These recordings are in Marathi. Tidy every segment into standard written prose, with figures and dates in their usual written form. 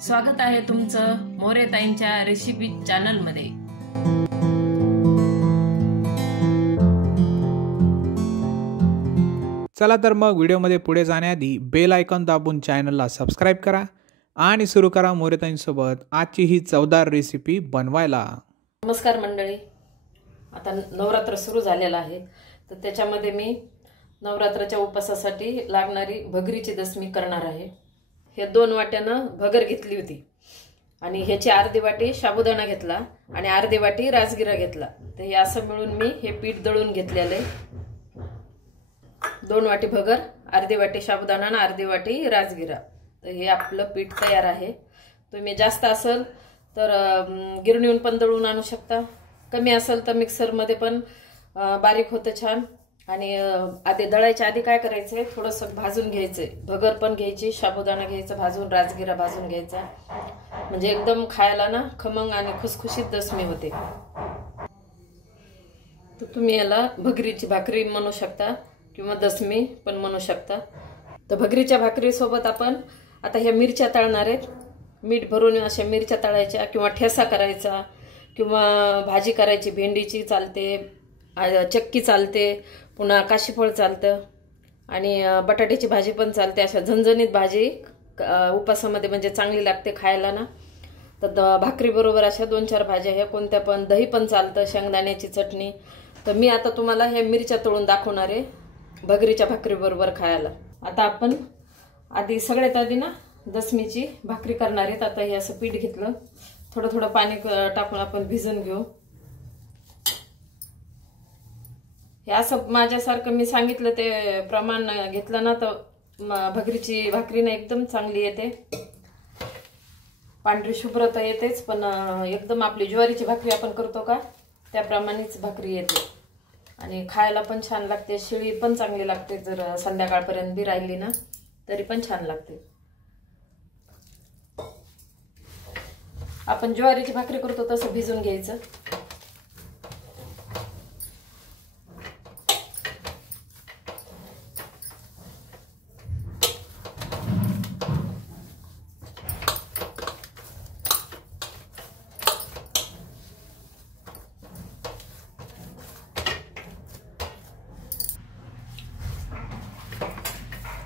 स्वागत आहे तुमचं मोरेताईंच्या रेसिपी चॅनल मध्ये। चला तर मग व्हिडिओमध्ये पुढे जाण्याआधी बेल आयकॉन दाबून चॅनलला सबस्क्राइब करा आणि सुरू करा मोरेताईंसोबत आजची ही चवदार रेसिपी बनवायला। नमस्कार मंडळी, आता नवरात्र सुरू झालेला आहे, तर त्याच्यामध्ये मी नवरात्राच्या उपवासासाठी लागणारी भगरीची दशमी करणार आहे। हे 2 वाट्यानं भगर घेतली होती आणि ह्याची अर्धी वाटी साबुदाणा घेतला आणि अर्धी वाटी राजगिरा घेतला। तर हे असं मिळून मी हे पीठ दळून घेतलेलं आहे। 2 वाटी भगर, अर्धी वाटी साबुदाणा आणि अर्धी वाटी राजगिरा। तर हे आपलं पीठ तयार आहे। तुम्ही जास्त असेल तर गिरणीहून पण दळून आणू शकता, कमी असेल तर मिक्सर मध्ये पण बारीक होतं छान। आणि आधी दळायच्या आधी काय करायचंय, थोडंसं भाजून घ्यायचंय। भगर पण घ्यायची, साबुदाणा घ्यायचा भाजून, राजगिरा भाजून घ्यायचा, म्हणजे एकदम खायला ना खमंग आणि खुसखुशीत दशमी होते। तर तुम्ही याला भगरीची भाकरी म्हणू शकता किंवा दशमी पण म्हणू शकता। तर भगरीच्या भाकरी सोबत आपण आता ह्या मिरच्या तळणार आहेत। मीठ भरून अशा मिरच्या तळायच्या किंवा ठेसा करायचा किंवा भाजी करायची, भेंडीची चालते, चक्की चालते, पुन्हा काशीफळ चालतं आणि बटाट्याची भाजी पण चालते। अशा झणझणीत भाजी उपासामध्ये म्हणजे चांगली लागते खायला ना। तर भाकरी बरोबर अशा 2-4 भाज्या ह्या कोणत्या पण, दही पण चालतं, शेंगदाण्याची चटणी। तर मी आता तुम्हाला ह्या मिरच्या तळून दाखवणार आहे भगरीच्या भाकरी बरोबर खायला। आता आपण सगळ्यात आधी ना दशमीची भाकरी करणार आहेत। आता हे असं पीठ घेतलं, थोडं थोडं पाणी टाकून आपण भिजून घेऊ। हे असं माझ्यासारखं मी सांगितलं ते प्रमाण घेतलं ना तर भगरीची भाकरी ना एकदम चांगली येते, पांढरी शुभ्र तर येतेच, पण एकदम आपली ज्वारीची भाकरी आपण करतो का त्याप्रमाणेच भाकरी येते आणि खायला पण छान लागते। शिळी पण चांगली लागते, जर संध्याकाळपर्यंत बी राहिली ना तरी पण छान लागते। आपण ज्वारीची भाकरी करतो तसं भिजून घ्यायचं।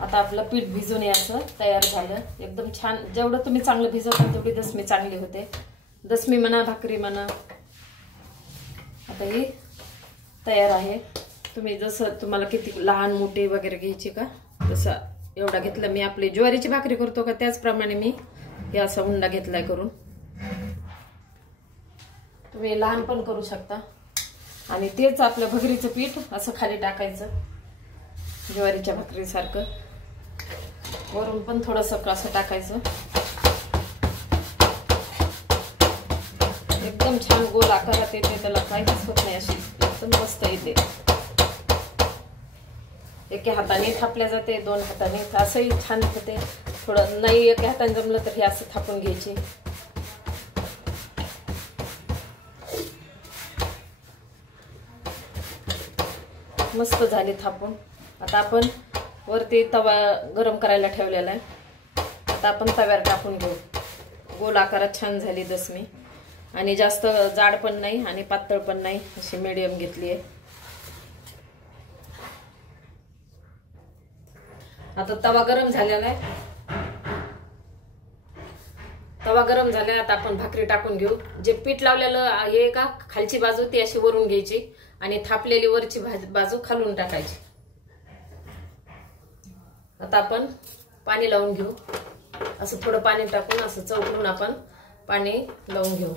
आता आपलं पीठ भिजून याचं तयार झालं, एकदम छान। जेवढं तुम्ही चांगलं भिजवता तेवढी दशमी चांगली होते। दशमी म्हणा भाकरी म्हणा। आता ही तयार आहे। तुम्ही जसं तुम्हाला किती लहान मोठी वगैरे घ्यायची का तसं एवढा घेतला मी। आपली ज्वारीची भाकरी करतो का त्याचप्रमाणे मी हे असा उंडा घेतलाय करून। तुम्ही लहान पण करू शकता आणि तेच आपलं भगरीचं पीठ असं खाली टाकायचं ज्वारीच्या भाकरीसारखं, वरून पण थोडंसं असं टाकायचं। एकदम छान गोल आकारात येते, त्याला काहीच होत नाही, अशी एकदम मस्त येते। एका हाताने थापल्या जाते, 2 हाताने, असंही छान होते। थोडं नाही एका हाताने जमलं तर हे असं थापून घ्यायचे। मस्त झाले थापून। आता आपण वरती तवा गरम करायला ठेवलेला आहे। आता आपण तव्यावर टाकून घेऊ। गोल आकारात छान झाली दशमी आणि जास्त जाड पण नाही आणि पातळ पण नाही, अशी मीडियम घेतली आहे। आता तवा गरम झालेला आहे। तवा गरम झाला, आता आपण भाकरी टाकून घेऊ। जे पीठ लावलेलं आहे का खालची बाजू ती अशी वरून घ्यायची आणि थापलेली वरची बाजू खालून टाकायची। आता आपण पाणी लावून घेऊ, असं थोडं पाणी टाकून असं चौकून आपण पाणी लावून घेऊ।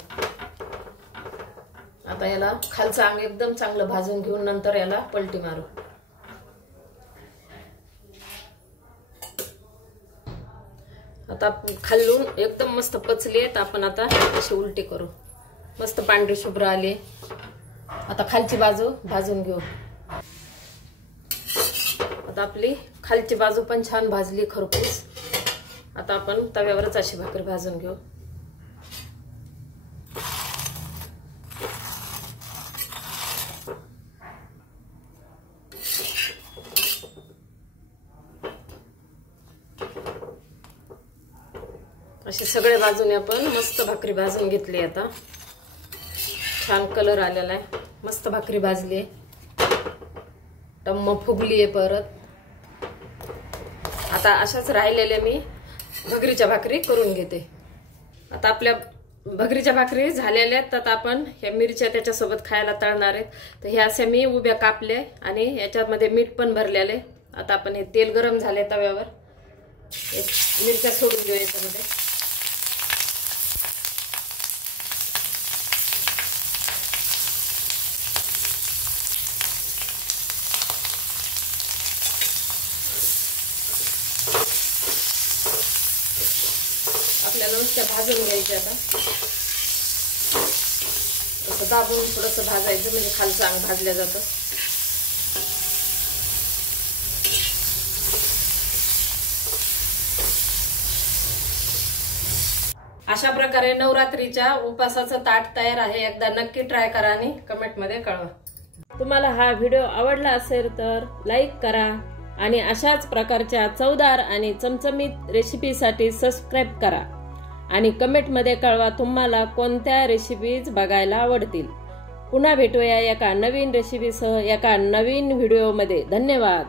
आता याला खालचं अंग एकदम चांगलं भाजून घेऊन नंतर याला पलटी मारू। आता खालून एकदम मस्त पचली, तर आपण आता अशी उलटी करू। मस्त पांढरी शुभ्र आली। आता खालची बाजू भाजून घेऊ। आता आपली खालची बाजू पण छान भाजली खरपूस। आता आपण तव्यावरच अशी भाकरी भाजून घेऊ। असे सगळे बाजूने आपण मस्त भाकरी भाजून घेतली. आता छान कलर आलेला आहे. मस्त भाकरी भाजली आहे, टम्म फुगली आहे. परत आता अशाच राहिलेल्या मी भगरीच्या भाकरी करून घेते. आता आपल्या भगरीच्या भाकरी झालेल्या आहेत. तर आपण ह्या मिरच्या त्याच्यासोबत खायला तळणार आहेत. तर ह्या अशा मी उभ्या कापल्या आणि याच्यामध्ये मीठ पण भरलेले. आता आपण हे तेल गरम झाले तव्यावर, मिरच्या सोडून घेऊ याच्यामध्ये. आपल्याला नुसत्या भाजून घ्यायच्या. आता असं दाबून थोडंसं भाजायचं म्हणजे खालचं अंग भाजल्या जातं. अशा प्रकारे नवरात्रीच्या उपासाचं ताट तयार आहे. एकदा नक्की ट्राय करा आणि कमेंटमध्ये कळवा. तुम्हाला हा व्हिडिओ आवडला असेल तर लाईक करा आणि अशाच प्रकारच्या चवदार आणि चमचमीत रेसिपीसाठी सबस्क्राईब करा आणि कमेंटमध्ये कळवा तुम्हाला कोणत्या रेसिपीज बघायला आवडतील. पुन्हा भेटूया एका नवीन रेसिपीसह एका नवीन व्हिडिओमध्ये. धन्यवाद.